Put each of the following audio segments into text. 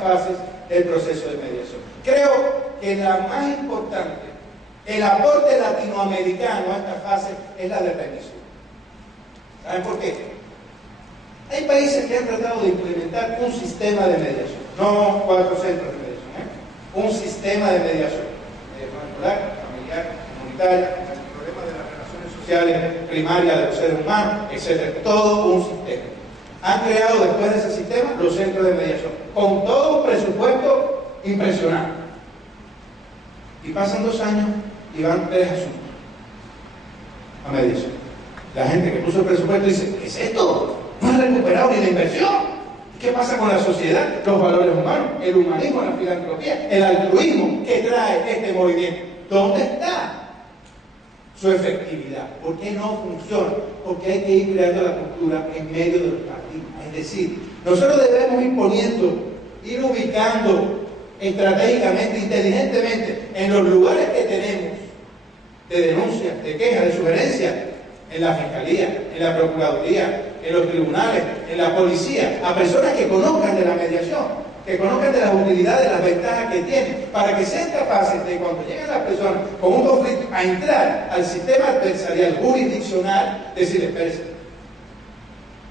fases del proceso de mediación. Creo que la más importante, el aporte latinoamericano a esta fase es la de remisión. ¿Saben por qué? Hay países que han tratado de implementar un sistema de mediación, no 4 centros de mediación, un sistema de mediación escolar, familiar, comunitaria, el problema de las relaciones sociales primarias de los seres humanos, etc. Todo un sistema. Han creado después de ese sistema los centros de mediación, con todo un presupuesto impresionante. Y pasan 2 años y van 3 asuntos a mediación. La gente que puso el presupuesto dice, ¿qué es esto? No ha recuperado ni la inversión. ¿Qué pasa con la sociedad? Los valores humanos, el humanismo, la filantropía, el altruismo que trae este movimiento. ¿Dónde está su efectividad? ¿Por qué no funciona? Porque hay que ir creando la cultura en medio de los paradigmas. Es decir, nosotros debemos ir poniendo, ir ubicando estratégicamente, inteligentemente, en los lugares que tenemos de denuncias, de quejas, de sugerencias, en la Fiscalía, en la Procuraduría, en los tribunales, en la policía, a personas que conozcan de la mediación, que conozcan de las utilidades, de las ventajas que tienen, para que sean capaces de, cuando lleguen las personas con un conflicto, a entrar al sistema adversarial jurisdiccional, decir, espérese,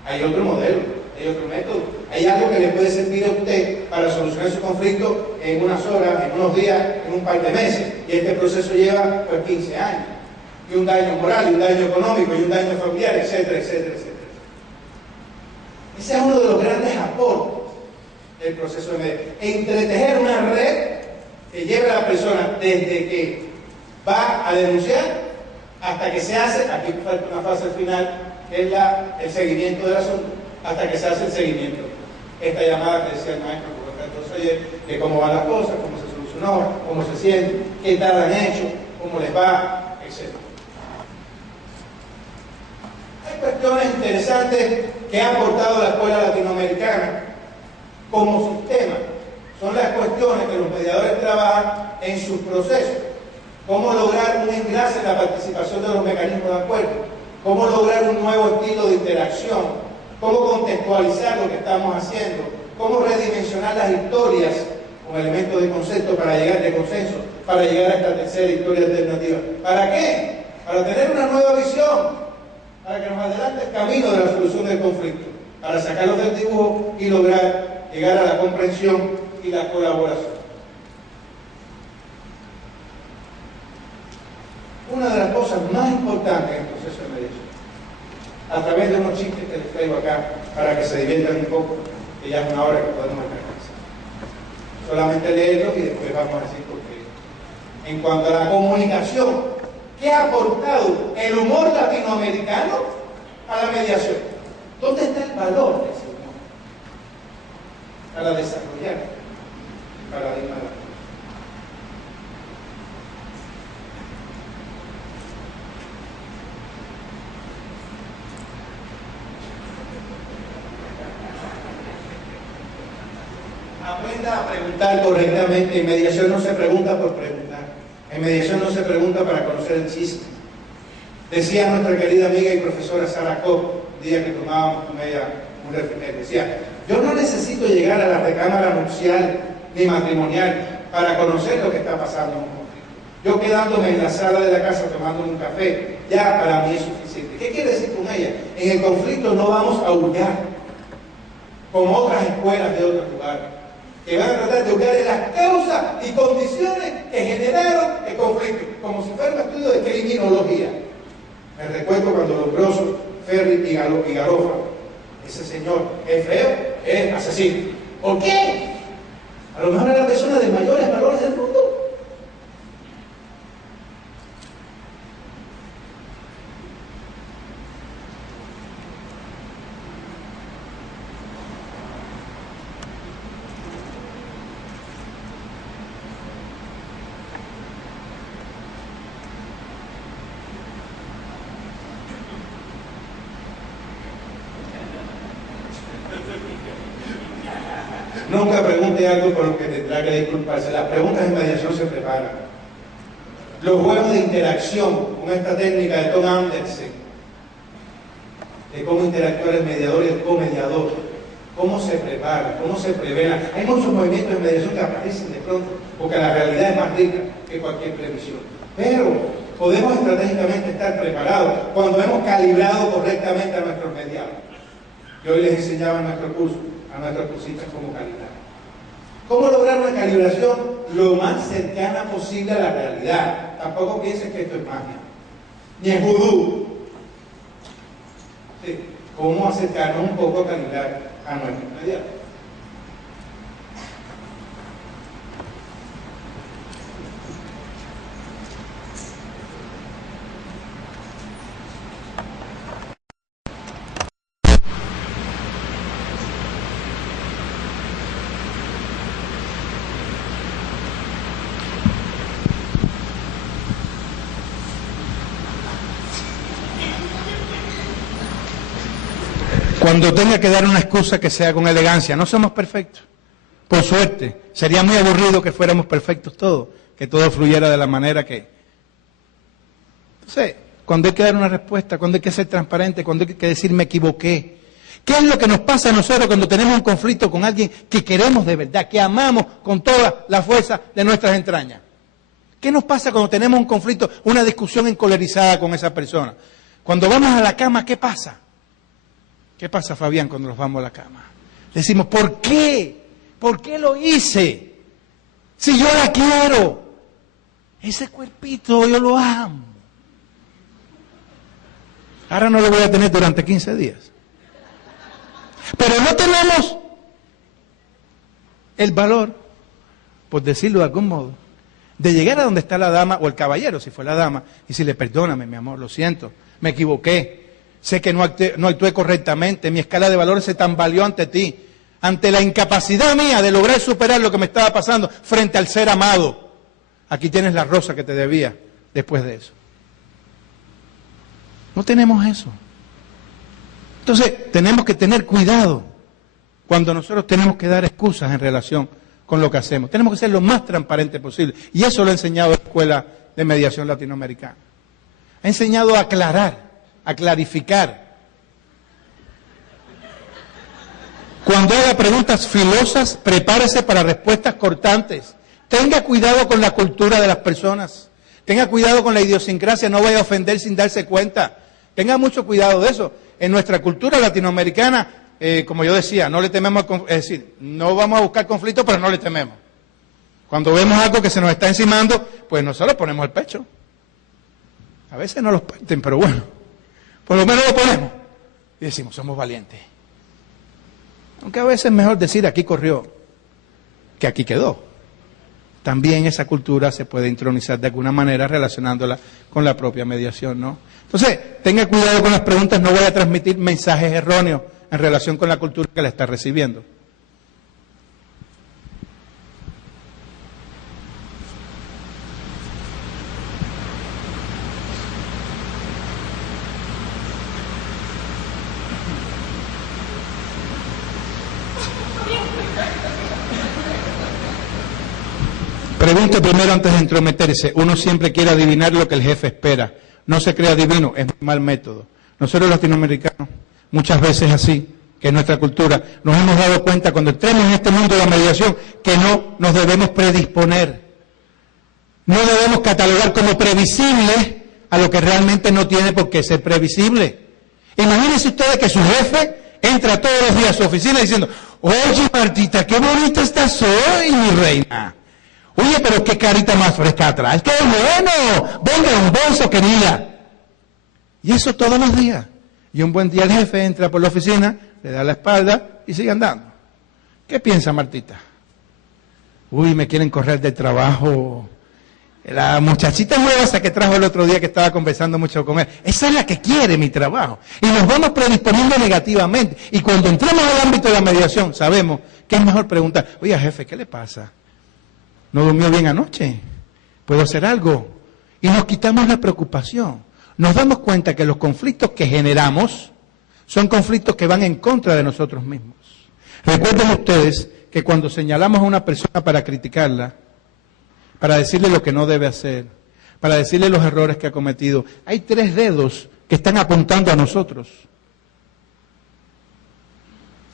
hay otro modelo, hay otro método, hay algo que le puede servir a usted para solucionar su conflicto en unas horas, en unos días, en un par de meses, y este proceso lleva pues 15 años, y un daño moral, y un daño económico, y un daño familiar, etcétera, etcétera, etcétera. Ese es uno de los grandes aportes del proceso de mediación. Entretejer una red que lleve a la persona desde que va a denunciar hasta que se hace, aquí falta una fase final, que es el seguimiento del asunto, hasta que se hace el seguimiento. Esta llamada que decía el maestro, entonces, de cómo van las cosas, cómo se solucionó, cómo se sienten, qué tal han hecho, cómo les va, etc. Hay cuestiones interesantes que ha aportado la escuela latinoamericana como sistema. Son las cuestiones que los mediadores trabajan en sus procesos. Cómo lograr un enlace en la participación de los mecanismos de acuerdo. Cómo lograr un nuevo estilo de interacción. Cómo contextualizar lo que estamos haciendo. Cómo redimensionar las historias con elementos de concepto para llegar de consenso, para llegar a esta tercera historia alternativa. ¿Para qué? Para tener una nueva visión, para que nos adelante el camino de la solución del conflicto, para sacarlos del dibujo y lograr llegar a la comprensión y la colaboración. Una de las cosas más importantes en el proceso de mediación, a través de unos chistes que les traigo acá, para que se diviertan un poco, que ya es una hora que podemos alcanzar. Solamente leerlos y después vamos a decir por qué. En cuanto a la comunicación, ¿qué ha aportado el humor latinoamericano a la mediación? ¿Dónde está el valor de ese humor? Para desarrollar el paradigma de la mediación. Aprenda a preguntar correctamente. En mediación no se pregunta por preguntar. En mediación no se pregunta para conocer el chisme. Decía nuestra querida amiga y profesora Sara Koch, un día que tomábamos con ella un refresco, decía, yo no necesito llegar a la recámara nupcial ni matrimonial para conocer lo que está pasando en un conflicto. Yo quedándome en la sala de la casa tomándome un café, ya para mí es suficiente. ¿Qué quiere decir con ella? En el conflicto no vamos a hurgar como otras escuelas de otros lugares, que van a tratar de hurgar en las causas y condiciones que generaron el conflicto, como si fuera un estudio de criminología. Me recuerdo cuando los grosos, Ferri y Garofa, ese señor es feo, es asesino. ¿Por qué? A lo mejor era la persona de mayores valores del mundo. Nunca pregunte algo por lo que tendrá que disculparse. Las preguntas en mediación se preparan. Los juegos de interacción con esta técnica de Tom Andersen, de cómo interactuar el mediador y el comediador, cómo se prepara, cómo se prevela. Hay muchos movimientos de mediación que aparecen de pronto, porque la realidad es más rica que cualquier previsión. Pero podemos estratégicamente estar preparados cuando hemos calibrado correctamente a nuestros mediados. Yo hoy les enseñaba en nuestro curso, a nuestros cursistas cómo calibrar. ¿Cómo lograr una calibración lo más cercana posible a la realidad? Tampoco piensen que esto es magia, ni es vudú. Sí. ¿Cómo acercarnos un poco a calibrar a nuestros mediados? Cuando tenga que dar una excusa que sea con elegancia, no somos perfectos. Por suerte, sería muy aburrido que fuéramos perfectos todos, que todo fluyera de la manera que... Entonces, cuando hay que dar una respuesta, cuando hay que ser transparente, cuando hay que decir me equivoqué. ¿Qué es lo que nos pasa a nosotros cuando tenemos un conflicto con alguien que queremos de verdad, que amamos con toda la fuerza de nuestras entrañas? ¿Qué nos pasa cuando tenemos un conflicto, una discusión encolerizada con esa persona? Cuando vamos a la cama, ¿qué pasa? ¿Qué pasa, Fabián, cuando nos vamos a la cama? Decimos, ¿por qué? ¿Por qué lo hice? Si yo la quiero. Ese cuerpito yo lo amo. Ahora no lo voy a tener durante 15 días. Pero no tenemos el valor, por decirlo de algún modo, de llegar a donde está la dama, o el caballero, si fue la dama, y decirle, perdóname, mi amor, lo siento, me equivoqué. Sé que no actué correctamente, mi escala de valores se tambaleó ante ti, ante la incapacidad mía de lograr superar lo que me estaba pasando frente al ser amado. Aquí tienes la rosa que te debía después de eso. No tenemos eso. Entonces, tenemos que tener cuidado cuando nosotros tenemos que dar excusas en relación con lo que hacemos. Tenemos que ser lo más transparente posible. Y eso lo ha enseñado la Escuela de Mediación Latinoamericana. Ha enseñado a aclarar, a clarificar. Cuando haga preguntas filosas, prepárese para respuestas cortantes. Tenga cuidado con la cultura de las personas. Tenga cuidado con la idiosincrasia, no vaya a ofender sin darse cuenta. Tenga mucho cuidado de eso. En nuestra cultura latinoamericana, como yo decía, no le tememos, es decir, no vamos a buscar conflicto, pero no le tememos. Cuando vemos algo que se nos está encimando, pues nosotros ponemos el pecho. A veces no los parten, pero bueno, por lo menos lo ponemos. Y decimos, somos valientes. Aunque a veces es mejor decir, aquí corrió, que aquí quedó. También esa cultura se puede intronizar de alguna manera relacionándola con la propia mediación, ¿no? Entonces, tenga cuidado con las preguntas, no voy a transmitir mensajes erróneos en relación con la cultura que la está recibiendo. Pregunte primero antes de entrometerse. Uno siempre quiere adivinar lo que el jefe espera. No se crea divino, es un mal método. Nosotros los latinoamericanos, muchas veces así, que es nuestra cultura, nos hemos dado cuenta cuando entramos en este mundo de la mediación que no nos debemos predisponer. No debemos catalogar como previsible a lo que realmente no tiene por qué ser previsible. Imagínense ustedes que su jefe entra todos los días a su oficina diciendo, oye Martita, qué bonita estás hoy, mi reina. Oye, pero qué carita más fresca atrás. ¡Qué bueno! Venga, un beso, querida. Y eso todos los días. Y un buen día el jefe entra por la oficina, le da la espalda y sigue andando. ¿Qué piensa Martita? Uy, me quieren correr del trabajo. La muchachita nueva esa que trajo el otro día que estaba conversando mucho con él. Esa es la que quiere mi trabajo. Y nos vamos predisponiendo negativamente. Y cuando entramos al ámbito de la mediación, sabemos que es mejor preguntar, oye, jefe, ¿qué le pasa? ¿No durmió bien anoche? ¿Puedo hacer algo? Y nos quitamos la preocupación. Nos damos cuenta que los conflictos que generamos son conflictos que van en contra de nosotros mismos. Recuerden ustedes que cuando señalamos a una persona para criticarla, para decirle lo que no debe hacer, para decirle los errores que ha cometido, hay 3 dedos que están apuntando a nosotros.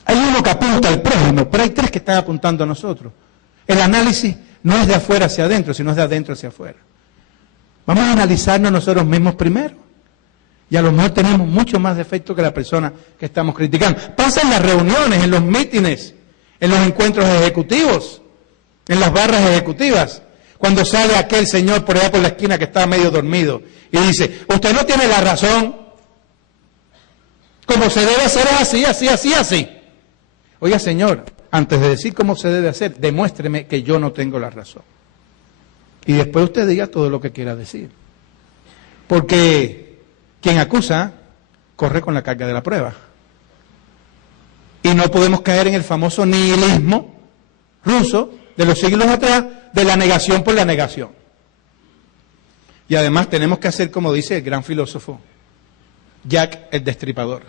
Hay uno que apunta al prójimo, pero hay tres que están apuntando a nosotros. El análisis no es de afuera hacia adentro, sino es de adentro hacia afuera. Vamos a analizarnos nosotros mismos primero. Y a lo mejor tenemos mucho más defectos que la persona que estamos criticando. Pasa en las reuniones, en los mítines, en los encuentros ejecutivos, en las barras ejecutivas. Cuando sale aquel señor por allá por la esquina que estaba medio dormido y dice, usted no tiene la razón, como se debe hacer es así, así, así, así. Oiga, señor, antes de decir cómo se debe hacer, demuéstreme que yo no tengo la razón. Y después usted diga todo lo que quiera decir. Porque quien acusa corre con la carga de la prueba. Y no podemos caer en el famoso nihilismo ruso de los siglos atrás, de la negación por la negación. Y además tenemos que hacer, como dice el gran filósofo Jack el Destripador.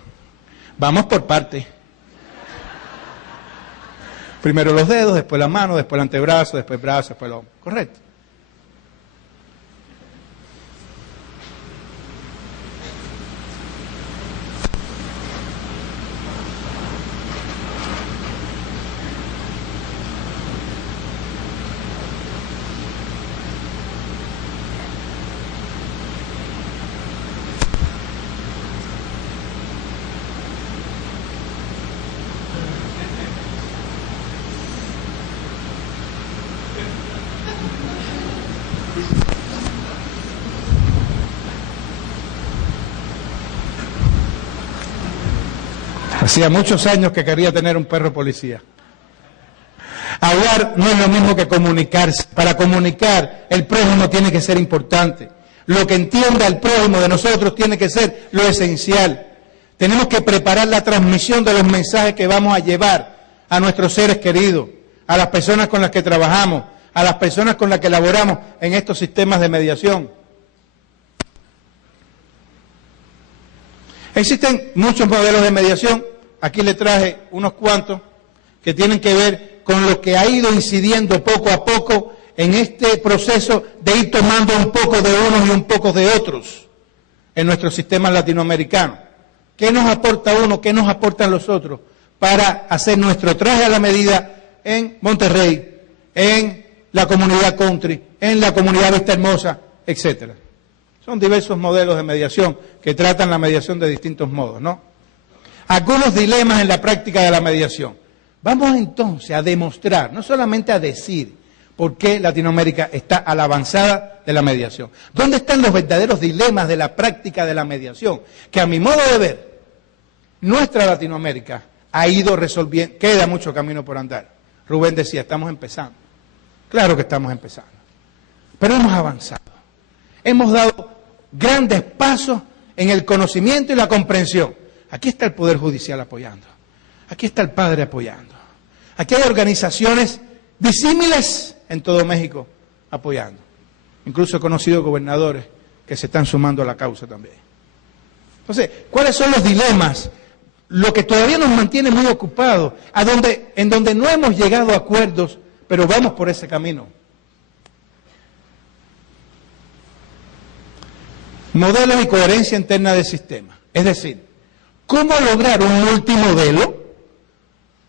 Vamos por partes. Primero los dedos, después las manos, después el antebrazo, después el brazo, después el hombro. ¿Correcto? Hacía muchos años que quería tener un perro policía. Hablar no es lo mismo que comunicarse. Para comunicar, el prójimo tiene que ser importante. Lo que entienda el prójimo de nosotros tiene que ser lo esencial. Tenemos que preparar la transmisión de los mensajes que vamos a llevar a nuestros seres queridos, a las personas con las que trabajamos, a las personas con las que elaboramos en estos sistemas de mediación. Existen muchos modelos de mediación. Aquí le traje unos cuantos que tienen que ver con lo que ha ido incidiendo poco a poco en este proceso de ir tomando un poco de unos y un poco de otros en nuestros sistemas latinoamericanos. ¿Qué nos aporta uno? ¿Qué nos aportan los otros? Para hacer nuestro traje a la medida en Monterrey, en la comunidad country, en la comunidad Vista Hermosa, etcétera. Son diversos modelos de mediación que tratan la mediación de distintos modos, ¿no? Algunos dilemas en la práctica de la mediación. Vamos entonces a demostrar, no solamente a decir, por qué Latinoamérica está a la avanzada de la mediación. ¿Dónde están los verdaderos dilemas de la práctica de la mediación? Que a mi modo de ver, nuestra Latinoamérica ha ido resolviendo, queda mucho camino por andar. Rubén decía, estamos empezando. Claro que estamos empezando. Pero hemos avanzado. Hemos dado grandes pasos en el conocimiento y la comprensión. Aquí está el Poder Judicial apoyando. Aquí está el Padre apoyando. Aquí hay organizaciones disímiles en todo México apoyando. Incluso he conocido gobernadores que se están sumando a la causa también. Entonces, ¿cuáles son los dilemas? Lo que todavía nos mantiene muy ocupados, en donde no hemos llegado a acuerdos, pero vamos por ese camino. Modelos y coherencia interna del sistema. Es decir, ¿cómo lograr un multimodelo?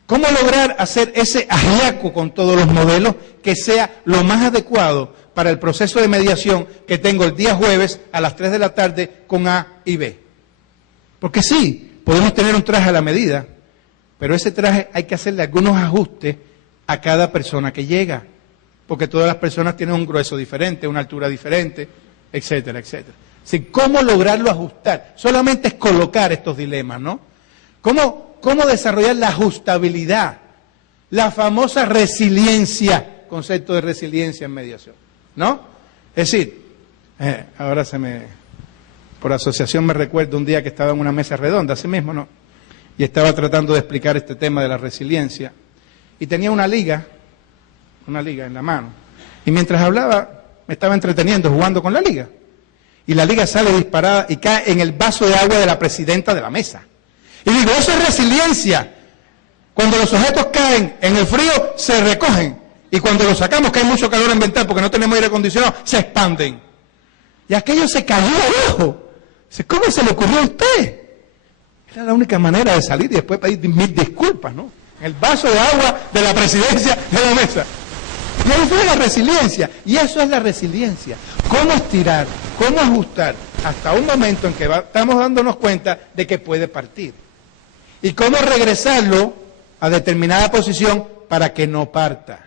¿Cómo lograr hacer ese ajiaco con todos los modelos que sea lo más adecuado para el proceso de mediación que tengo el día jueves a las 3 de la tarde con A y B? Porque sí, podemos tener un traje a la medida, pero ese traje hay que hacerle algunos ajustes a cada persona que llega, porque todas las personas tienen un grueso diferente, una altura diferente, etcétera, etcétera. Así, ¿cómo lograrlo ajustar? Solamente es colocar estos dilemas, ¿no? ¿Cómo desarrollar la ajustabilidad? La famosa resiliencia, concepto de resiliencia en mediación, ¿no? Es decir, ahora por asociación me recuerdo un día que estaba en una mesa redonda, así mismo, ¿no? Y estaba tratando de explicar este tema de la resiliencia. Y tenía una liga en la mano. Y mientras hablaba, me estaba entreteniendo jugando con la liga. Y la liga sale disparada y cae en el vaso de agua de la presidenta de la mesa. Y digo, eso es resiliencia. Cuando los objetos caen en el frío, se recogen. Y cuando los sacamos, que hay mucho calor ambiental porque no tenemos aire acondicionado, se expanden. Y aquello se cayó abajo. ¿Cómo se le ocurrió a usted? Era la única manera de salir y después pedir mil disculpas, ¿no? El vaso de agua de la presidencia de la mesa. Y eso es la resiliencia. Y eso es la resiliencia. ¿Cómo estirar? ¿Cómo ajustar? Hasta un momento en que estamos dándonos cuenta de que puede partir. Y cómo regresarlo a determinada posición para que no parta.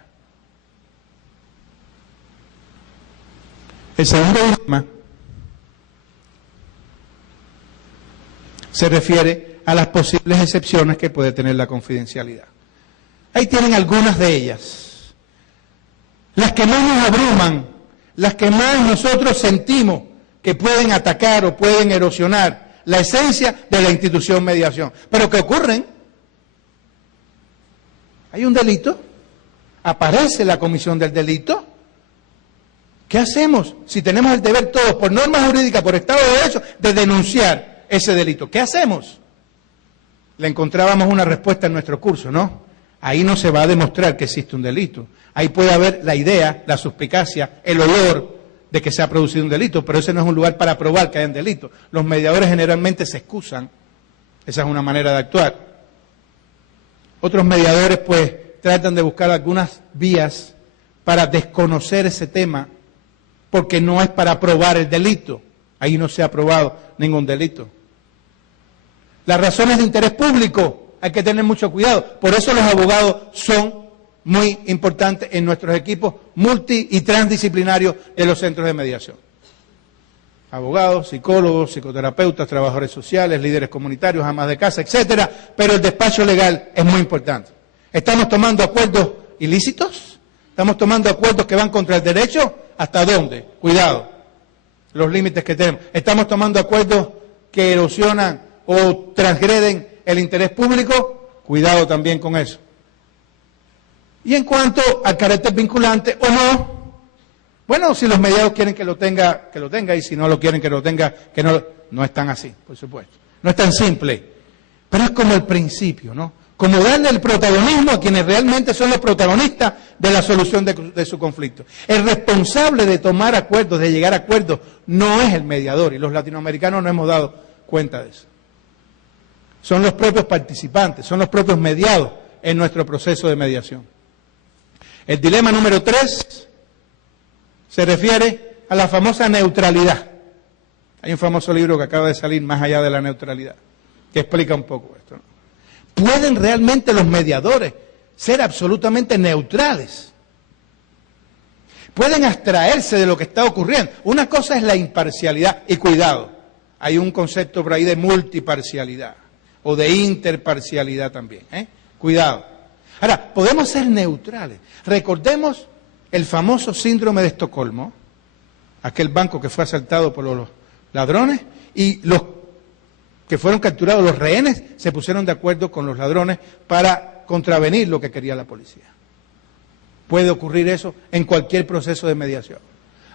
El segundo dilema se refiere a las posibles excepciones que puede tener la confidencialidad. Ahí tienen algunas de ellas. Las que más nos abruman, las que más nosotros sentimos que pueden atacar o pueden erosionar la esencia de la institución mediación. Pero ¿qué ocurren? Hay un delito, aparece la comisión del delito. ¿Qué hacemos si tenemos el deber todos, por norma jurídica, por Estado de Derecho, de denunciar ese delito? ¿Qué hacemos? Le encontrábamos una respuesta en nuestro curso, ¿no? Ahí no se va a demostrar que existe un delito. Ahí puede haber la idea, la suspicacia, el olor de que se ha producido un delito, pero ese no es un lugar para probar que hay un delito. Los mediadores generalmente se excusan. Esa es una manera de actuar. Otros mediadores, pues, tratan de buscar algunas vías para desconocer ese tema, porque no es para probar el delito. Ahí no se ha probado ningún delito. Las razones de interés público, hay que tener mucho cuidado. Por eso los abogados son muy importantes en nuestros equipos multi y transdisciplinarios de los centros de mediación. Abogados, psicólogos, psicoterapeutas, trabajadores sociales, líderes comunitarios, amas de casa, etcétera. Pero el despacho legal es muy importante. ¿Estamos tomando acuerdos ilícitos? ¿Estamos tomando acuerdos que van contra el derecho? ¿Hasta dónde? Cuidado, los límites que tenemos. ¿Estamos tomando acuerdos que erosionan o transgreden el interés público? Cuidado también con eso. Y en cuanto al carácter vinculante o no, bueno, si los mediados quieren que lo tenga, y si no lo quieren que lo tenga, que no. No es tan así, por supuesto. No es tan simple, pero es como el principio, ¿no? Como darle el protagonismo a quienes realmente son los protagonistas de la solución de su conflicto. El responsable de tomar acuerdos, de llegar a acuerdos, no es el mediador, y los latinoamericanos no hemos dado cuenta de eso. Son los propios participantes, son los propios mediados en nuestro proceso de mediación. El dilema número 3 se refiere a la famosa neutralidad. Hay un famoso libro que acaba de salir, Más allá de la neutralidad, que explica un poco esto, ¿no? ¿Pueden realmente los mediadores ser absolutamente neutrales? ¿Pueden abstraerse de lo que está ocurriendo? Una cosa es la imparcialidad, y cuidado, hay un concepto por ahí de multiparcialidad o de interparcialidad también, ¿eh? Cuidado. Ahora, podemos ser neutrales. Recordemos el famoso síndrome de Estocolmo, aquel banco que fue asaltado por los ladrones y los que fueron capturados, los rehenes, se pusieron de acuerdo con los ladrones para contravenir lo que quería la policía. Puede ocurrir eso en cualquier proceso de mediación.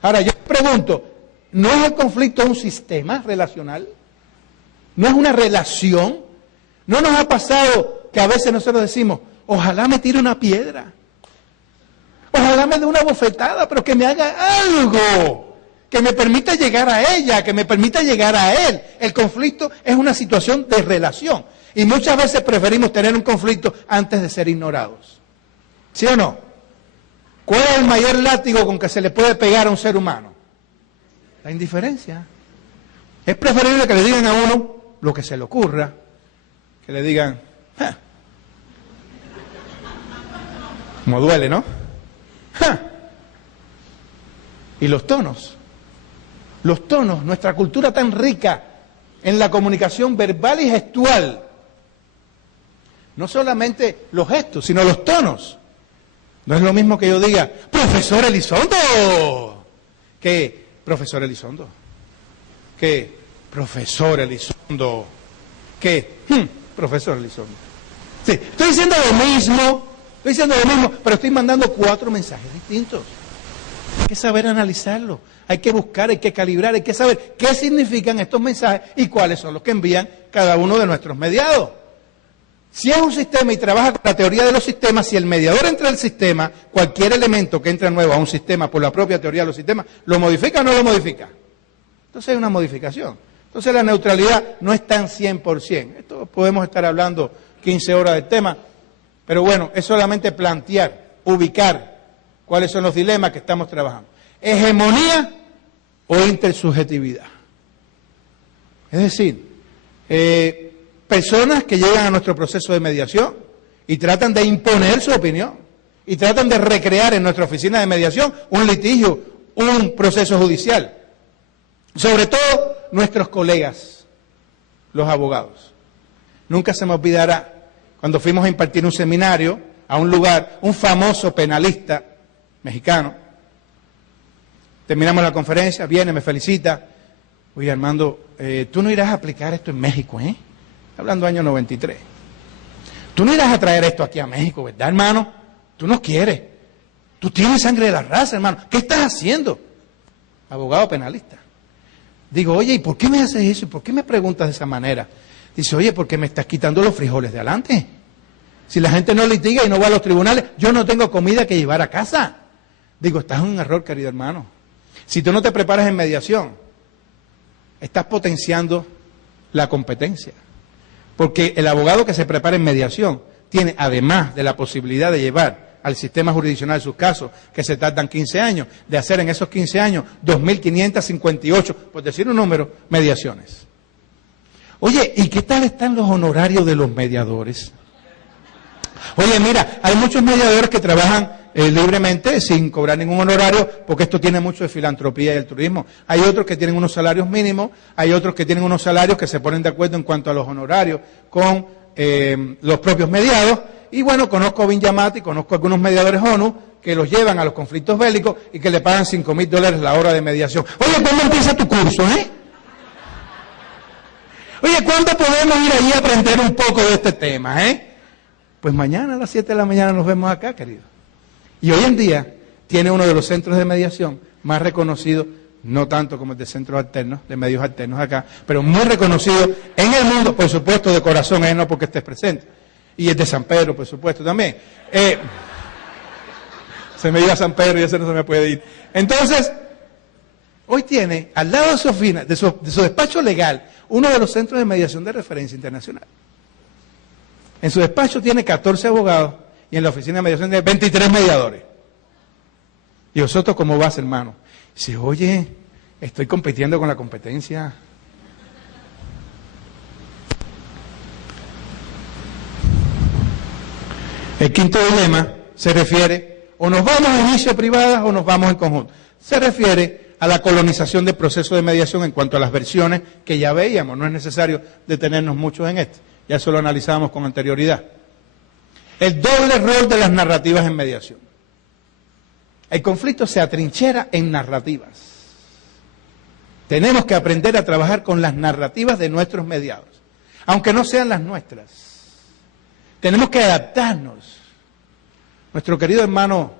Ahora, yo pregunto, ¿no es el conflicto un sistema relacional? ¿No es una relación? ¿No nos ha pasado que a veces nosotros decimos, ojalá me tire una piedra, ojalá me dé una bofetada, pero que me haga algo que me permita llegar a ella, que me permita llegar a él? El conflicto es una situación de relación y muchas veces preferimos tener un conflicto antes de ser ignorados. ¿Sí o no? ¿Cuál es el mayor látigo con que se le puede pegar a un ser humano? La indiferencia. Es preferible que le digan a uno lo que se le ocurra, que le digan, como duele, ¿no? Y los tonos, nuestra cultura tan rica en la comunicación verbal y gestual, no solamente los gestos, sino los tonos. No es lo mismo que yo diga, profesor Elizondo, que profesor Elizondo, que profesor Elizondo, que profesor Elizondo. Sí, estoy diciendo lo mismo, pero estoy mandando 4 mensajes distintos. Hay que saber analizarlo, hay que buscar, hay que calibrar, hay que saber qué significan estos mensajes y cuáles son los que envían cada uno de nuestros mediados. Si es un sistema y trabaja con la teoría de los sistemas, si el mediador entra al sistema, cualquier elemento que entra nuevo a un sistema por la propia teoría de los sistemas, ¿lo modifica o no lo modifica? Entonces hay una modificación. Entonces la neutralidad no es tan 100%. Esto podemos estar hablando 15 horas del tema, pero bueno, es solamente plantear, ubicar cuáles son los dilemas que estamos trabajando. Hegemonía o intersubjetividad. Es decir, personas que llegan a nuestro proceso de mediación y tratan de imponer su opinión y tratan de recrear en nuestra oficina de mediación un litigio, un proceso judicial. Sobre todo nuestros colegas, los abogados. Nunca se me olvidará cuando fuimos a impartir un seminario a un lugar, un famoso penalista mexicano. Terminamos la conferencia, viene, me felicita. Oye, Armando, tú no irás a aplicar esto en México, ¿eh? Hablando año 93. Tú no irás a traer esto aquí a México, ¿verdad, hermano? Tú no quieres. Tú tienes sangre de la raza, hermano. ¿Qué estás haciendo? Abogado penalista. Digo, oye, ¿y por qué me haces eso? ¿Y por qué me preguntas de esa manera? Dice, oye, porque me estás quitando los frijoles de adelante. Si la gente no litiga y no va a los tribunales, yo no tengo comida que llevar a casa. Digo, estás en un error, querido hermano. Si tú no te preparas en mediación, estás potenciando la competencia. Porque el abogado que se prepara en mediación tiene, además de la posibilidad de llevar al sistema jurisdiccional sus casos, que se tardan 15 años, de hacer en esos 15 años 2.558, por decir un número, mediaciones. Oye, ¿y qué tal están los honorarios de los mediadores? Oye, mira, hay muchos mediadores que trabajan libremente, sin cobrar ningún honorario, porque esto tiene mucho de filantropía y altruismo. Hay otros que tienen unos salarios mínimos, hay otros que tienen unos salarios que se ponen de acuerdo en cuanto a los honorarios con los propios mediados. Y bueno, conozco a Vinyamati, conozco a algunos mediadores ONU que los llevan a los conflictos bélicos y que le pagan $5,000 la hora de mediación. Oye, ¿cuándo empieza tu curso, Oye, ¿cuándo podemos ir allí a aprender un poco de este tema, Pues mañana a las 7 de la mañana nos vemos acá, querido. Y hoy en día tiene uno de los centros de mediación más reconocidos, no tanto como el de centros alternos, de medios alternos acá, pero muy reconocido en el mundo, por supuesto, de corazón, no porque estés presente. Y el de San Pedro, por supuesto, también. Se me iba a San Pedro y ese no se me puede ir. Entonces, hoy tiene, al lado de su oficina, de su despacho legal, uno de los centros de mediación de referencia internacional. En su despacho tiene 14 abogados y en la oficina de mediación tiene 23 mediadores. Y vosotros, ¿cómo vas, hermano? Dice, oye, estoy compitiendo con la competencia. El quinto dilema se refiere, o nos vamos a inicio privadas o nos vamos en conjunto. Se refiere a la colonización del proceso de mediación en cuanto a las versiones que ya veíamos. No es necesario detenernos mucho en esto. Ya eso lo analizábamos con anterioridad. El doble rol de las narrativas en mediación. El conflicto se atrinchera en narrativas. Tenemos que aprender a trabajar con las narrativas de nuestros mediados, aunque no sean las nuestras. Tenemos que adaptarnos. Nuestro querido hermano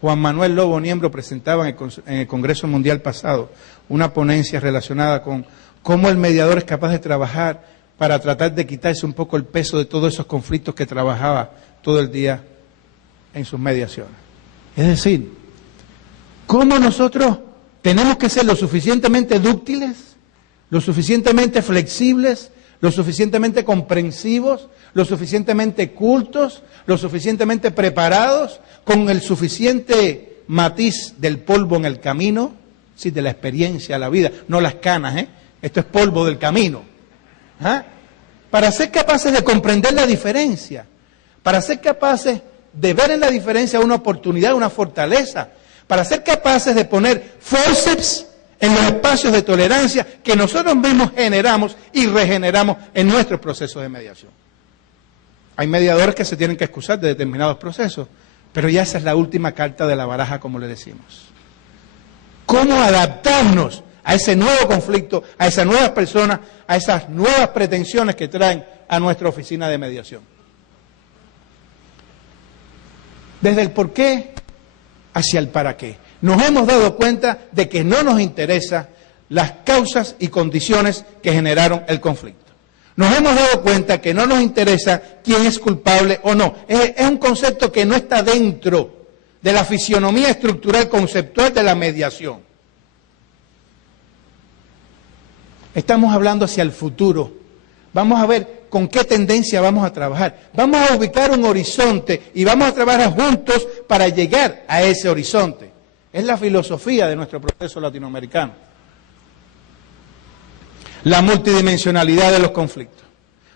Juan Manuel Lobo Niembro presentaba en el Congreso Mundial pasado una ponencia relacionada con cómo el mediador es capaz de trabajar para tratar de quitarse un poco el peso de todos esos conflictos que trabajaba todo el día en sus mediaciones. Es decir, cómo nosotros tenemos que ser lo suficientemente dúctiles, lo suficientemente flexibles, lo suficientemente comprensivos, lo suficientemente cultos, lo suficientemente preparados, con el suficiente matiz del polvo en el camino, sí, de la experiencia, la vida, no las canas, esto es polvo del camino, para ser capaces de comprender la diferencia, para ser capaces de ver en la diferencia una oportunidad, una fortaleza, para ser capaces de poner forceps en los espacios de tolerancia que nosotros mismos generamos y regeneramos en nuestros procesos de mediación. Hay mediadores que se tienen que excusar de determinados procesos, pero ya esa es la última carta de la baraja, como le decimos. ¿Cómo adaptarnos a ese nuevo conflicto, a esas nuevas personas, a esas nuevas pretensiones que traen a nuestra oficina de mediación? Desde el por qué hacia el para qué. Nos hemos dado cuenta de que no nos interesan las causas y condiciones que generaron el conflicto. Nos hemos dado cuenta que no nos interesa quién es culpable o no. Es un concepto que no está dentro de la fisionomía estructural conceptual de la mediación. Estamos hablando hacia el futuro. Vamos a ver con qué tendencia vamos a trabajar. Vamos a ubicar un horizonte y vamos a trabajar juntos para llegar a ese horizonte. Es la filosofía de nuestro proceso latinoamericano. La multidimensionalidad de los conflictos.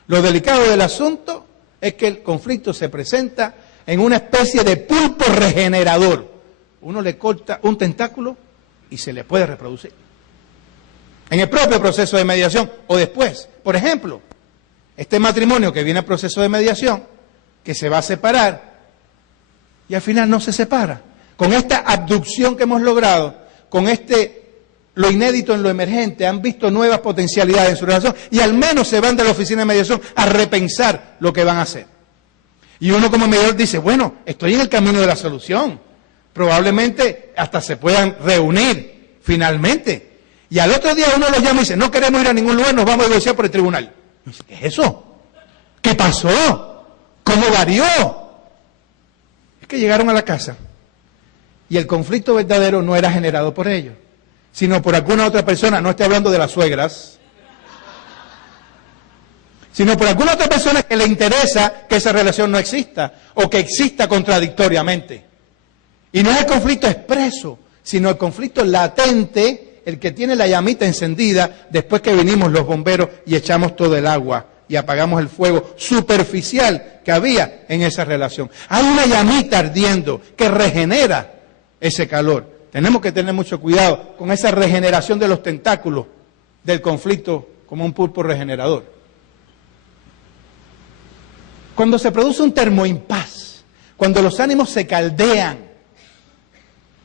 Lo delicado del asunto es que el conflicto se presenta en una especie de pulpo regenerador. Uno le corta un tentáculo y se le puede reproducir. En el propio proceso de mediación o después. Por ejemplo, este matrimonio que viene al proceso de mediación, que se va a separar y al final no se separa. Con esta abducción que hemos logrado, con lo inédito en lo emergente, han visto nuevas potencialidades en su relación y al menos se van de la oficina de mediación a repensar lo que van a hacer. Y uno como mediador dice, bueno, estoy en el camino de la solución. Probablemente hasta se puedan reunir finalmente. Y al otro día uno los llama y dice, no queremos ir a ningún lugar, nos vamos a negociar por el tribunal. Y dice, ¿qué es eso? ¿Qué pasó? ¿Cómo varió? Es que llegaron a la casa y el conflicto verdadero no era generado por ellos, sino por alguna otra persona, no estoy hablando de las suegras, sino por alguna otra persona que le interesa que esa relación no exista o que exista contradictoriamente. Y no es el conflicto expreso, sino el conflicto latente, el que tiene la llamita encendida después que vinimos los bomberos y echamos todo el agua y apagamos el fuego superficial que había en esa relación. Hay una llamita ardiendo que regenera ese calor. Tenemos que tener mucho cuidado con esa regeneración de los tentáculos del conflicto como un pulpo regenerador. Cuando se produce un termoimpás, cuando los ánimos se caldean,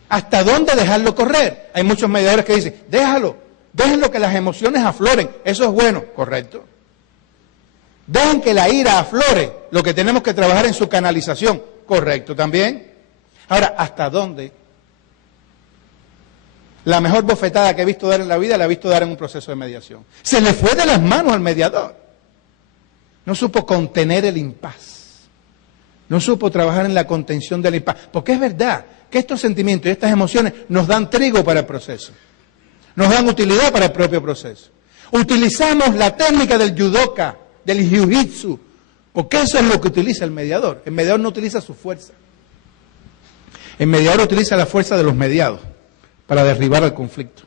¿hasta dónde dejarlo correr? Hay muchos mediadores que dicen, déjenlo que las emociones afloren, eso es bueno, correcto. Dejen que la ira aflore, lo que tenemos que trabajar en su canalización, correcto también. Ahora, ¿hasta dónde? La mejor bofetada que he visto dar en la vida la he visto dar en un proceso de mediación. Se le fue de las manos al mediador. No supo contener el impas. No supo trabajar en la contención del impas. Porque es verdad que estos sentimientos y estas emociones nos dan trigo para el proceso. Nos dan utilidad para el propio proceso. Utilizamos la técnica del judoka, del jiu-jitsu, porque eso es lo que utiliza el mediador. El mediador no utiliza su fuerza. El mediador utiliza la fuerza de los mediados para derribar el conflicto.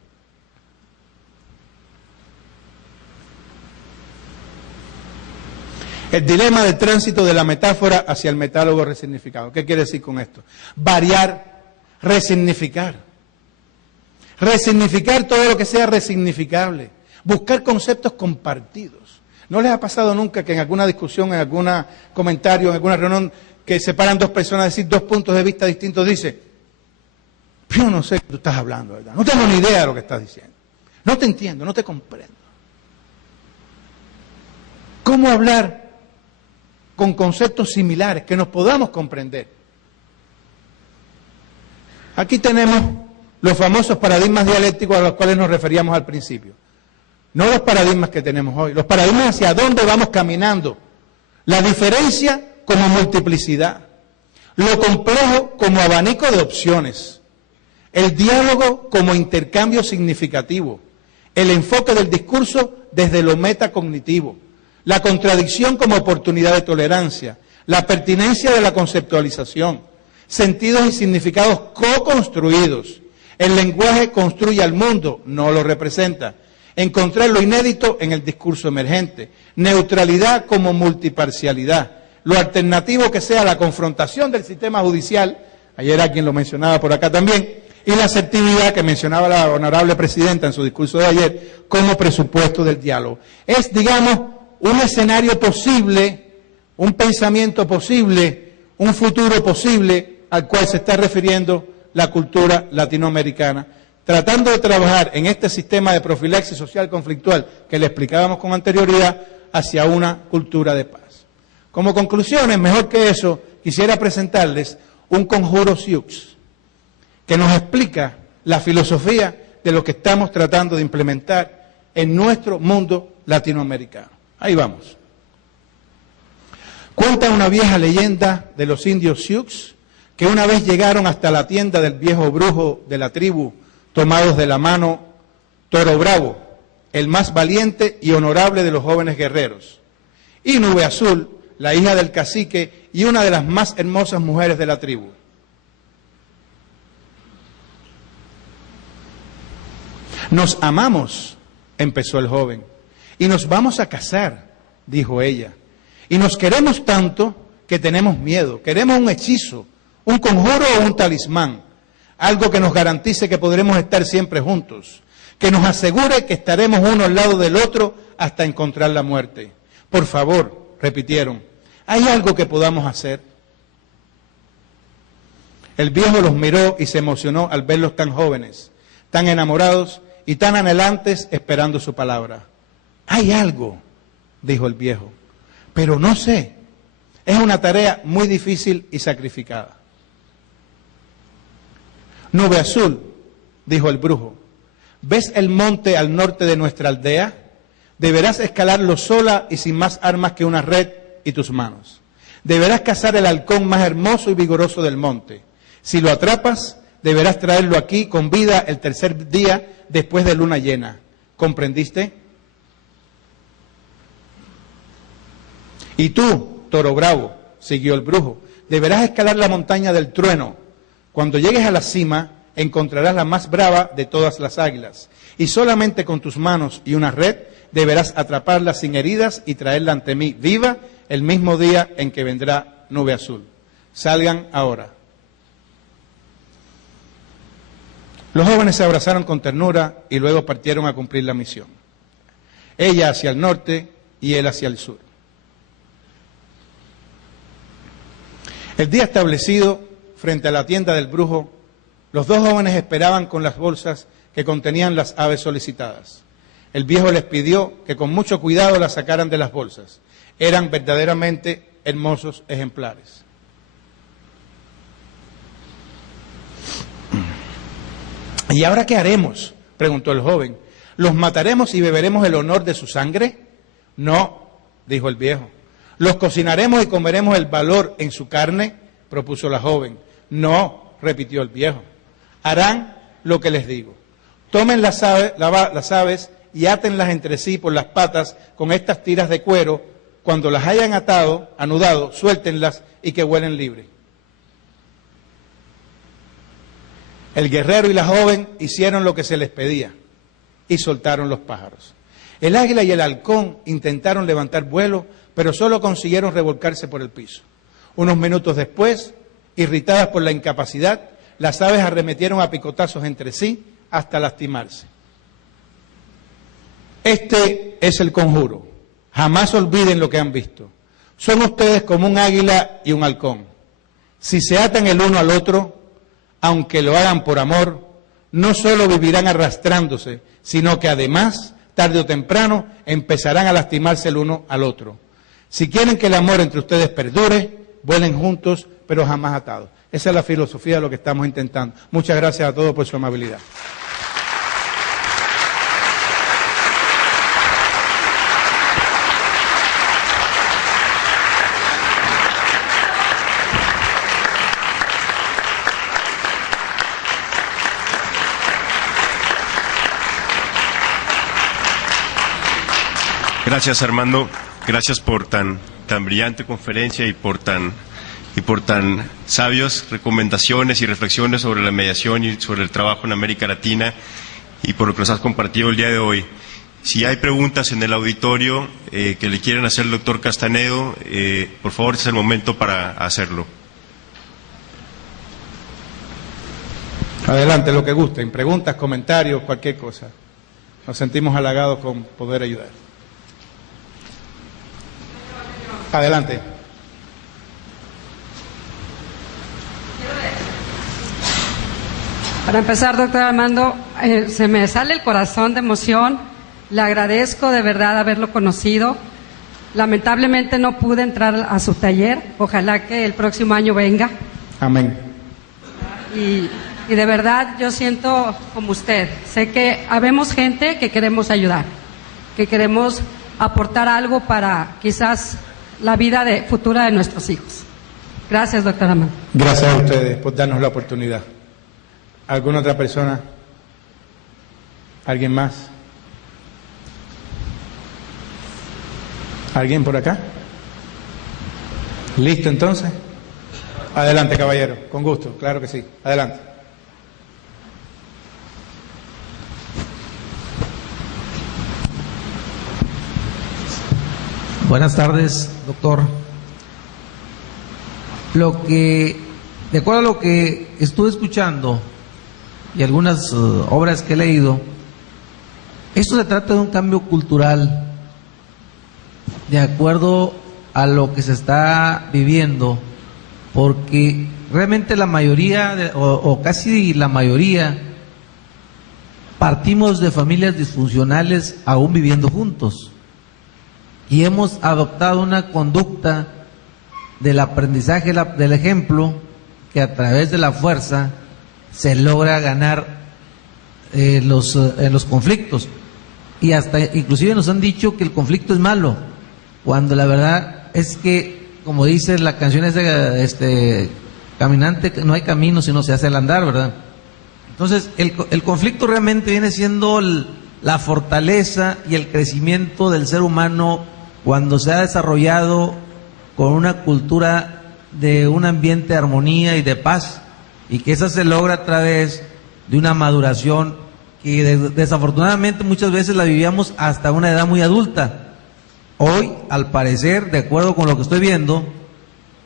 El dilema del tránsito de la metáfora hacia el metálogo resignificado. ¿Qué quiere decir con esto? Variar, resignificar. Resignificar todo lo que sea resignificable. Buscar conceptos compartidos. ¿No les ha pasado nunca que en alguna discusión, en algún comentario, en alguna reunión, que separan dos personas, decir dos puntos de vista distintos, dice, yo no sé qué tú estás hablando, ¿verdad? No tengo ni idea de lo que estás diciendo. No te entiendo, no te comprendo. ¿Cómo hablar con conceptos similares que nos podamos comprender? Aquí tenemos los famosos paradigmas dialécticos a los cuales nos referíamos al principio. No los paradigmas que tenemos hoy, los paradigmas hacia dónde vamos caminando. La diferencia como multiplicidad, lo complejo como abanico de opciones, el diálogo como intercambio significativo, el enfoque del discurso desde lo metacognitivo, la contradicción como oportunidad de tolerancia, la pertinencia de la conceptualización, sentidos y significados co-construidos. El lenguaje construye al mundo, no lo representa. Encontrar lo inédito en el discurso emergente. Neutralidad como multiparcialidad. Lo alternativo que sea la confrontación del sistema judicial, ayer alguien lo mencionaba por acá también, y la asertividad que mencionaba la honorable presidenta en su discurso de ayer como presupuesto del diálogo. Es, digamos, un escenario posible, un pensamiento posible, un futuro posible al cual se está refiriendo la cultura latinoamericana, tratando de trabajar en este sistema de profilaxis social conflictual que le explicábamos con anterioridad hacia una cultura de paz. Como conclusiones, mejor que eso, quisiera presentarles un conjuro Sioux que nos explica la filosofía de lo que estamos tratando de implementar en nuestro mundo latinoamericano. Ahí vamos. Cuenta una vieja leyenda de los indios Sioux que una vez llegaron hasta la tienda del viejo brujo de la tribu, tomados de la mano Toro Bravo, el más valiente y honorable de los jóvenes guerreros, y Nube Azul, la hija del cacique y una de las más hermosas mujeres de la tribu. Nos amamos, empezó el joven, y nos vamos a casar, dijo ella, y nos queremos tanto que tenemos miedo, queremos un hechizo, un conjuro o un talismán, algo que nos garantice que podremos estar siempre juntos, que nos asegure que estaremos uno al lado del otro hasta encontrar la muerte. Por favor, repitieron, ¿hay algo que podamos hacer? El viejo los miró y se emocionó al verlos tan jóvenes, tan enamorados y tan anhelantes esperando su palabra. Hay algo, dijo el viejo, pero no sé, es una tarea muy difícil y sacrificada. Nube Azul, dijo el brujo, ¿ves el monte al norte de nuestra aldea? Deberás escalarlo sola y sin más armas que una red y tus manos. Deberás cazar el halcón más hermoso y vigoroso del monte. Si lo atrapas, deberás traerlo aquí con vida el tercer día después de luna llena. ¿Comprendiste? Y tú, toro bravo, siguió el brujo, deberás escalar la montaña del trueno. Cuando llegues a la cima, encontrarás la más brava de todas las águilas. Y solamente con tus manos y una red deberás atraparla sin heridas y traerla ante mí viva el mismo día en que vendrá Nube Azul. Salgan ahora. Los jóvenes se abrazaron con ternura y luego partieron a cumplir la misión. Ella hacia el norte y él hacia el sur. El día establecido, frente a la tienda del brujo, los dos jóvenes esperaban con las bolsas que contenían las aves solicitadas. El viejo les pidió que con mucho cuidado las sacaran de las bolsas. Eran verdaderamente hermosos ejemplares. ¿Y ahora qué haremos?, preguntó el joven. ¿Los mataremos y beberemos el honor de su sangre? No, dijo el viejo. ¿Los cocinaremos y comeremos el valor en su carne?, propuso la joven. No, repitió el viejo. Harán lo que les digo. Tomen las aves y átenlas entre sí por las patas con estas tiras de cuero. Cuando las hayan anudado, suéltenlas y que vuelen libre. El guerrero y la joven hicieron lo que se les pedía y soltaron los pájaros. El águila y el halcón intentaron levantar vuelo, pero solo consiguieron revolcarse por el piso. Unos minutos después, irritadas por la incapacidad, las aves arremetieron a picotazos entre sí hasta lastimarse. Este es el conjuro. Jamás olviden lo que han visto. Son ustedes como un águila y un halcón. Si se atan el uno al otro, aunque lo hagan por amor, no solo vivirán arrastrándose, sino que además, tarde o temprano, empezarán a lastimarse el uno al otro. Si quieren que el amor entre ustedes perdure, vuelen juntos, pero jamás atados. Esa es la filosofía de lo que estamos intentando. Muchas gracias a todos por su amabilidad. Gracias, Armando. Gracias por tan brillante conferencia y por tan sabias recomendaciones y reflexiones sobre la mediación y sobre el trabajo en América Latina y por lo que nos has compartido el día de hoy. Si hay preguntas en el auditorio que le quieren hacer al doctor Castanedo, por favor, este es el momento para hacerlo. Adelante, lo que gusten, preguntas, comentarios, cualquier cosa. Nos sentimos halagados con poder ayudar. Adelante. Para empezar, doctor Armando, se me sale el corazón de emoción. Le agradezco de verdad haberlo conocido. Lamentablemente no pude entrar a su taller. Ojalá que el próximo año venga. Amén. Y de verdad yo siento como usted. Sé que habemos gente que queremos ayudar, que queremos aportar algo para quizás la vida futura de nuestros hijos. Gracias, doctor Armando. Gracias a ustedes por darnos la oportunidad. ¿Alguna otra persona? ¿Alguien más? ¿Alguien por acá? ¿Listo entonces? Adelante, caballero, con gusto, claro que sí. Adelante. Buenas tardes, doctor. De acuerdo a lo que estuve escuchando y algunas obras que he leído, esto se trata de un cambio cultural de acuerdo a lo que se está viviendo, porque realmente la mayoría, o casi la mayoría, partimos de familias disfuncionales aún viviendo juntos. Y hemos adoptado una conducta del aprendizaje, del ejemplo, que a través de la fuerza se logra ganar en los conflictos. Y hasta inclusive nos han dicho que el conflicto es malo, cuando la verdad es que, como dice la canción caminante, no hay camino sino se hace al andar, ¿verdad? Entonces el conflicto realmente viene siendo la fortaleza y el crecimiento del ser humano cuando se ha desarrollado con una cultura de un ambiente de armonía y de paz, y que esa se logra a través de una maduración que desafortunadamente muchas veces la vivíamos hasta una edad muy adulta. Hoy, al parecer, de acuerdo con lo que estoy viendo,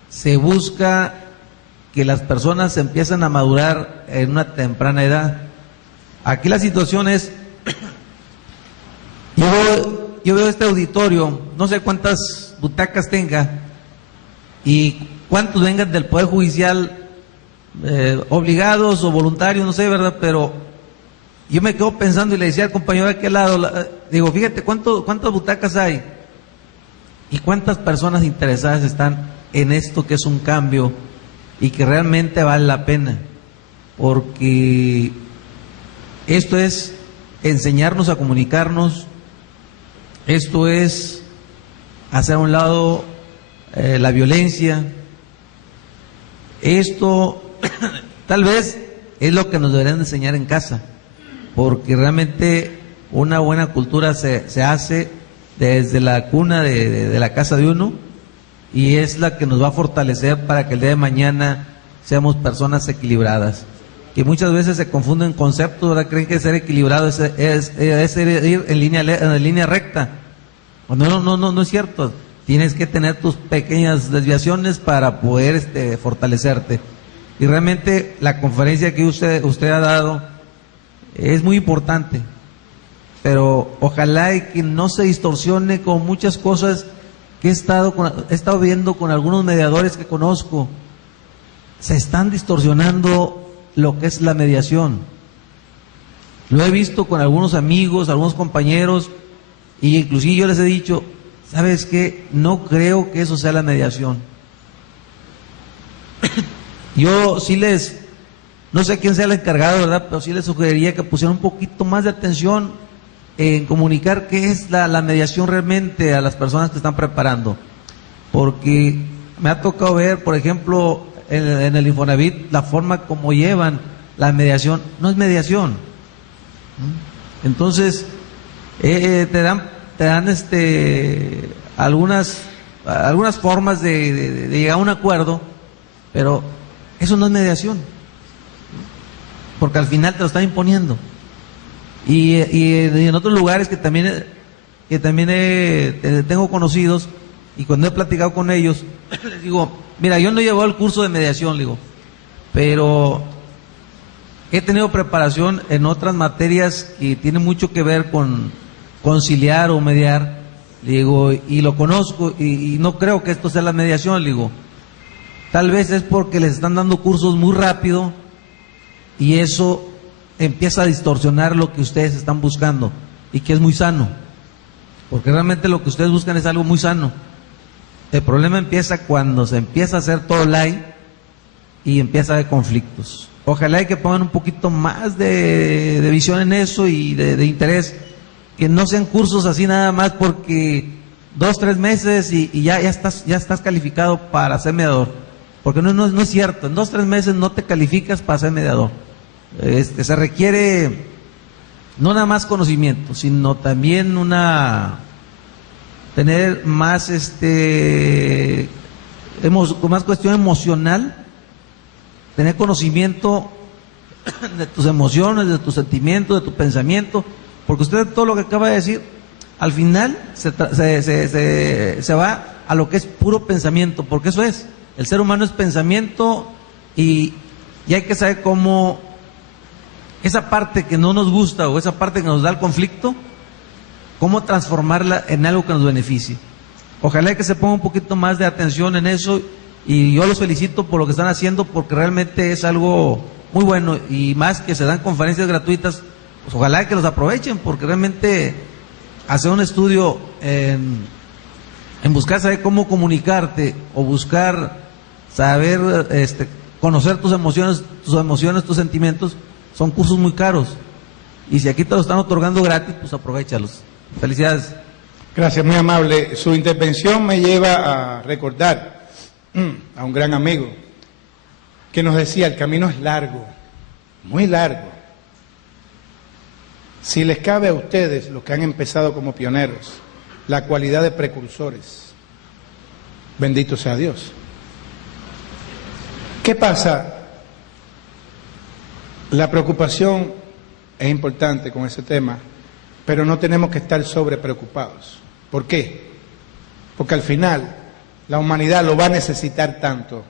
se busca que las personas se empiezan a madurar en una temprana edad. Aquí la situación es, yo veo este auditorio, no sé cuántas butacas tenga y cuántos vengan del Poder Judicial, obligados o voluntarios, no sé, ¿verdad? Pero yo me quedo pensando y le decía al compañero de aquel lado, digo, fíjate cuántas butacas hay y cuántas personas interesadas están en esto que es un cambio y que realmente vale la pena, porque esto es enseñarnos a comunicarnos, esto es hacer a un lado la violencia, esto tal vez es lo que nos deberían enseñar en casa, porque realmente una buena cultura se hace desde la cuna de la casa de uno, y es la que nos va a fortalecer para que el día de mañana seamos personas equilibradas. Que muchas veces se confunden conceptos, ¿verdad? Creen que ser equilibrado es ir en línea recta. No es cierto. Tienes que tener tus pequeñas desviaciones para poder fortalecerte. Y realmente la conferencia que usted ha dado es muy importante, pero ojalá y que no se distorsione con muchas cosas que he estado viendo con algunos mediadores que conozco. Se están distorsionando lo que es la mediación. Lo he visto con algunos amigos, algunos compañeros, y inclusive yo les he dicho, ¿sabes qué? No creo que eso sea la mediación. Yo sí no sé quién sea el encargado, ¿verdad? Pero sí les sugeriría que pusieran un poquito más de atención en comunicar qué es la mediación realmente a las personas que están preparando. Porque me ha tocado ver, por ejemplo, en el Infonavit, la forma como llevan la mediación, no es mediación. Entonces, te dan algunas formas de llegar a un acuerdo, pero eso no es mediación, porque al final te lo están imponiendo. Y en otros lugares que también tengo conocidos, y cuando he platicado con ellos, les digo, mira, yo no he llevado el curso de mediación, le digo, pero he tenido preparación en otras materias que tienen mucho que ver con conciliar o mediar, le digo, y lo conozco, y no creo que esto sea la mediación, le digo. Tal vez es porque les están dando cursos muy rápido y eso empieza a distorsionar lo que ustedes están buscando, y que es muy sano, porque realmente lo que ustedes buscan es algo muy sano. El problema empieza cuando se empieza a hacer todo light y empieza a haber conflictos. Ojalá y que pongan un poquito más de visión en eso y de interés, que no sean cursos así nada más porque 2-3 meses y ya estás calificado para ser mediador, porque no es cierto. En 2-3 meses no te calificas para ser mediador. Se requiere no nada más conocimiento, sino también una tener más más cuestión emocional, tener conocimiento de tus emociones, de tus sentimientos, de tu pensamiento, porque usted todo lo que acaba de decir, al final se va a lo que es puro pensamiento, porque eso es, el ser humano es pensamiento y hay que saber cómo esa parte que no nos gusta o esa parte que nos da el conflicto, cómo transformarla en algo que nos beneficie. Ojalá que se ponga un poquito más de atención en eso y yo los felicito por lo que están haciendo porque realmente es algo muy bueno y más que se dan conferencias gratuitas, pues ojalá que los aprovechen porque realmente hacer un estudio en buscar saber cómo comunicarte o buscar saber conocer tus emociones, tus sentimientos, son cursos muy caros y si aquí te lo están otorgando gratis, pues aprovéchalos. Felicidades. Gracias, muy amable. Su intervención me lleva a recordar a un gran amigo que nos decía, el camino es largo, muy largo. Si les cabe a ustedes, los que han empezado como pioneros, la cualidad de precursores, bendito sea Dios. ¿Qué pasa? La preocupación es importante con ese tema, pero no tenemos que estar sobre preocupados. ¿Por qué? Porque al final la humanidad lo va a necesitar tanto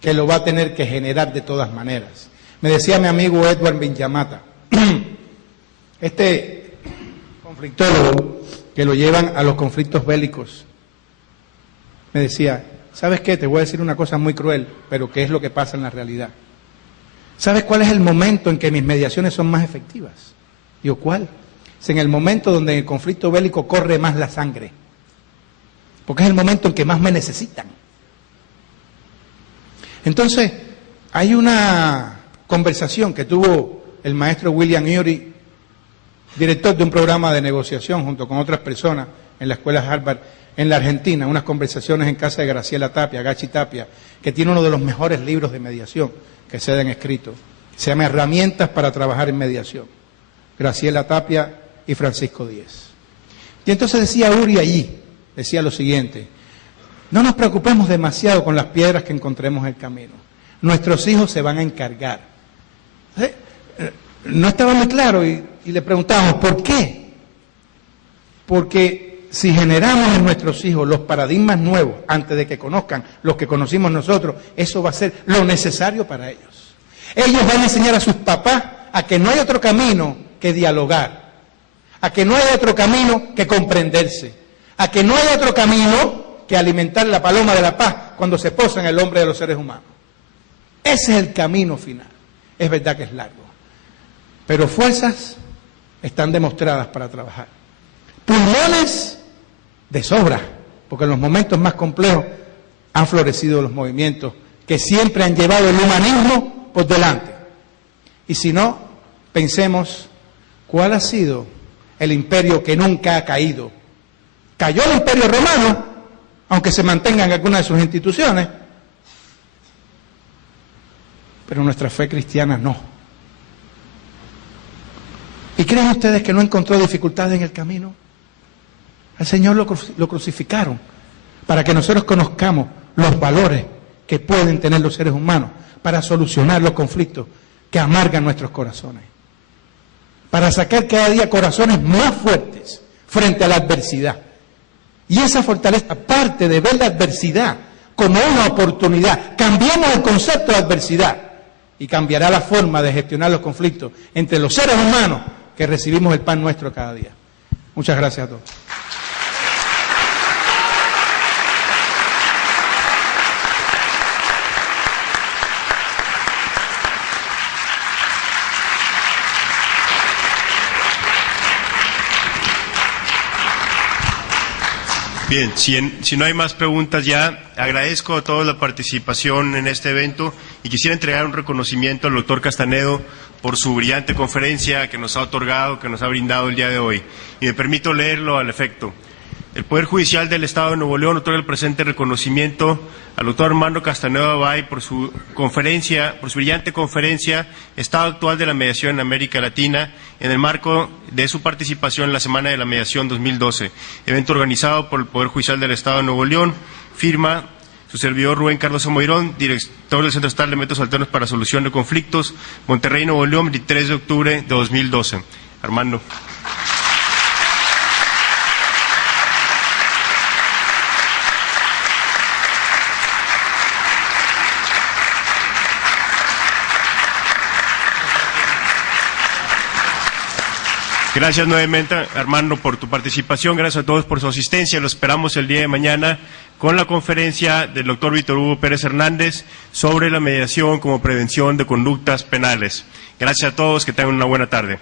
que lo va a tener que generar de todas maneras. Me decía mi amigo Edward Benjamata, este conflictólogo que lo llevan a los conflictos bélicos, me decía, ¿sabes qué? Te voy a decir una cosa muy cruel, pero que es lo que pasa en la realidad. ¿Sabes cuál es el momento en que mis mediaciones son más efectivas? Digo, ¿cuál? Es en el momento donde en el conflicto bélico corre más la sangre, porque es el momento en que más me necesitan. Entonces, hay una conversación que tuvo el maestro William Ury, director de un programa de negociación junto con otras personas en la escuela Harvard en la Argentina, unas conversaciones en casa de Graciela Tapia, Gachi Tapia, que tiene uno de los mejores libros de mediación que se han escrito. Se llama Herramientas para trabajar en mediación. Graciela Tapia y Francisco Díez. Y entonces decía Ury allí, decía lo siguiente, no nos preocupemos demasiado con las piedras que encontremos en el camino. Nuestros hijos se van a encargar. No estaba muy claro y le preguntábamos, ¿por qué? Porque si generamos en nuestros hijos los paradigmas nuevos antes de que conozcan los que conocimos nosotros, eso va a ser lo necesario para ellos. Ellos van a enseñar a sus papás a que no hay otro camino que dialogar, a que no hay otro camino que comprenderse, a que no hay otro camino que alimentar la paloma de la paz cuando se posa en el hombre de los seres humanos. Ese es el camino final. Es verdad que es largo, pero fuerzas están demostradas para trabajar. Pulmones de sobra, porque en los momentos más complejos han florecido los movimientos que siempre han llevado el humanismo por delante. Y si no, pensemos cuál ha sido el imperio que nunca ha caído. Cayó el Imperio Romano, aunque se mantengan algunas de sus instituciones, pero nuestra fe cristiana no. ¿Y creen ustedes que no encontró dificultades en el camino? Al Señor lo crucificaron para que nosotros conozcamos los valores que pueden tener los seres humanos para solucionar los conflictos que amargan nuestros corazones, para sacar cada día corazones más fuertes frente a la adversidad. Y esa fortaleza parte de ver la adversidad como una oportunidad. Cambiemos el concepto de adversidad y cambiará la forma de gestionar los conflictos entre los seres humanos que recibimos el pan nuestro cada día. Muchas gracias a todos. Bien, si no hay más preguntas ya, agradezco a todos la participación en este evento y quisiera entregar un reconocimiento al doctor Castanedo por su brillante conferencia que nos ha otorgado, que nos ha brindado el día de hoy. Y me permito leerlo al efecto. El Poder Judicial del Estado de Nuevo León otorga el presente reconocimiento al doctor Armando Castanedo Abay por su brillante conferencia Estado actual de la mediación en América Latina en el marco de su participación en la Semana de la Mediación 2012, evento organizado por el Poder Judicial del Estado de Nuevo León. Firma su servidor Rubén Cardoso Moirón, director del Centro Estatal de Métodos Alternos para Solución de Conflictos, Monterrey, Nuevo León, 23 de octubre de 2012. Armando. Gracias nuevamente, Armando, por tu participación. Gracias a todos por su asistencia. Lo esperamos el día de mañana con la conferencia del doctor Víctor Hugo Pérez Hernández sobre la mediación como prevención de conductas penales. Gracias a todos. Que tengan una buena tarde.